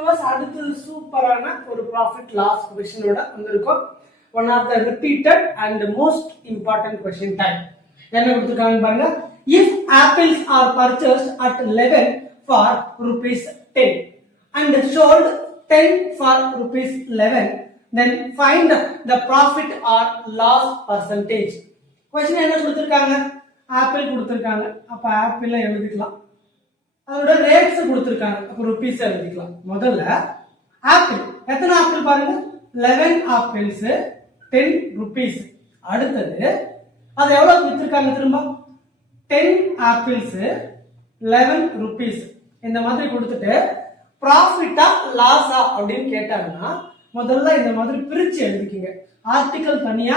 அடுத்தது சூப்பரான ஒரு ப்ராஃபிட் லாஸ் கொஸ்டினோட வந்திருக்கோம். One of the repeated and most important question type. என்ன கொடுத்துருக்காங்க பாருங்க. If apples are purchased at 11 for rupees 10 and sold 10 for rupees 11, then find the profit or loss percentage. Question என்ன கொடுத்துருக்காங்க? ஆப்பிள் கொடுத்துருக்காங்க. அப்ப apple எழுதிக்கலாம். அதோட ரேட்ஸ் கொடுத்திருக்காங்க. அப்ப ரூபீஸ் எழுதிக்கலாம். முதல்ல ஆப்பிள் எத்தனை ஆப்பிள் பாருங்க, 11 ஆப்பிள்ஸ் 10 ரூபீஸ். அடுத்தது அது எவ்வளவு வித்திருக்காங்க, திரும்ப 10 ஆப்பிள்ஸ் 11 ரூபீஸ். இந்த மாதிரி கொடுத்துட்டு ப்ராஃபிட்டா லாஸா அப்படின்னு கேட்டாங்கன்னா முதல்ல இந்த மாதிரி பிரிச்சு எழுதிக்கிங்க. ஆர்டிகல் தனியா,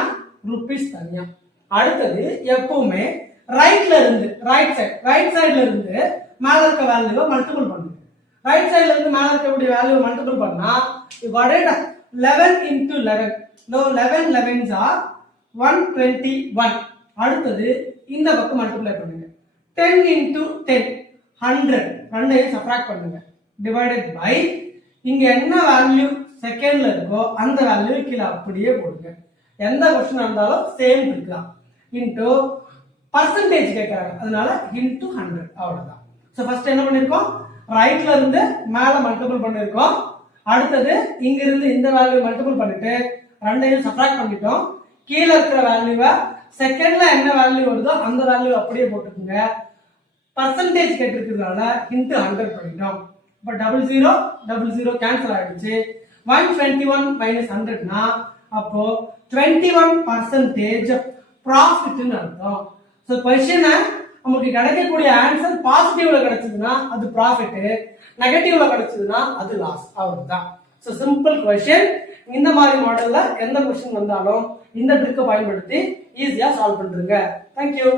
ரூபீஸ் தனியா. அடுத்தது எப்பவுமே ரைட்ல இருந்து ரைட் சைடுல இருந்து மேல இருக்க வேல்யூவை மல்டிபிள் பண்ணுங்க. ரைட் சைடுல இருந்து மேல இருக்கக்கூடிய வேல்யூவை மல்டிபிள் பண்ணா 11 into 11. No, 11 11s are 121. அடுத்தது இந்த பக்கம் மல்டிப்ளை பண்ணுங்க. 10 into 10 100. ரெண்டையும் சப்ட்ராக்ட் பண்ணுங்க. டிவைடட் பை இங்க என்ன வேல்யூ செகண்ட்ல இருக்கோ அந்த வேல்யூ கீழே அப்படியே போடுங்க. எந்த क्वेश्चन இருந்தாலும் சேம் இருக்கலாம். இன்டு பர்சன்டேஜ் கேட்கறாங்க, அதனால இன்டு 100. அவ்வளவுதான். சோ ஃபர்ஸ்ட் என்ன பண்ணிருக்கோம், ரைட்ல இருந்து மேல மல்டிபிள் பண்ணிருக்கோம். அடுத்தது இங்க இருந்து இந்த வேல்யூ மல்டிபிள் பண்ணிட்டு ரெண்டையும் சப்ட்ராக்ட் பண்ணிட்டோம். கீழ இருக்கிற வேல்யூவை செகண்ட்ல என்ன வேல்யூ வருதோ அந்த வேல்யூ அப்படியே போட்டுக்கோங்க. பர்சன்டேஜ் கேட்டிருக்கிறதுனால இன்டு 100 பண்ணிட்டோம். இப்ப 00 00 கேன்சல் ஆயிடுச்சு. 121 மைனஸ் 100னா அப்போ 21% ப்ராஃபிட்னு அர்த்தம். சோ क्वेश्चन நமக்கு கிடைக்கக்கூடிய ஆன்சர் பாசிட்டிவ்ல கிடைச்சதுன்னா அது ப்ராஃபிட், நெகட்டிவ்ல கிடைச்சதுன்னா அது லாஸ். அவ்வளவுதான். So simple question. இந்த மாதிரி மாடல்ல எந்த क्वेश्चन வந்தாலும் இந்த ட்ரிக்கை பயன்படுத்தி ஈஸியா சால்வ் பண்றீங்க. Thank you.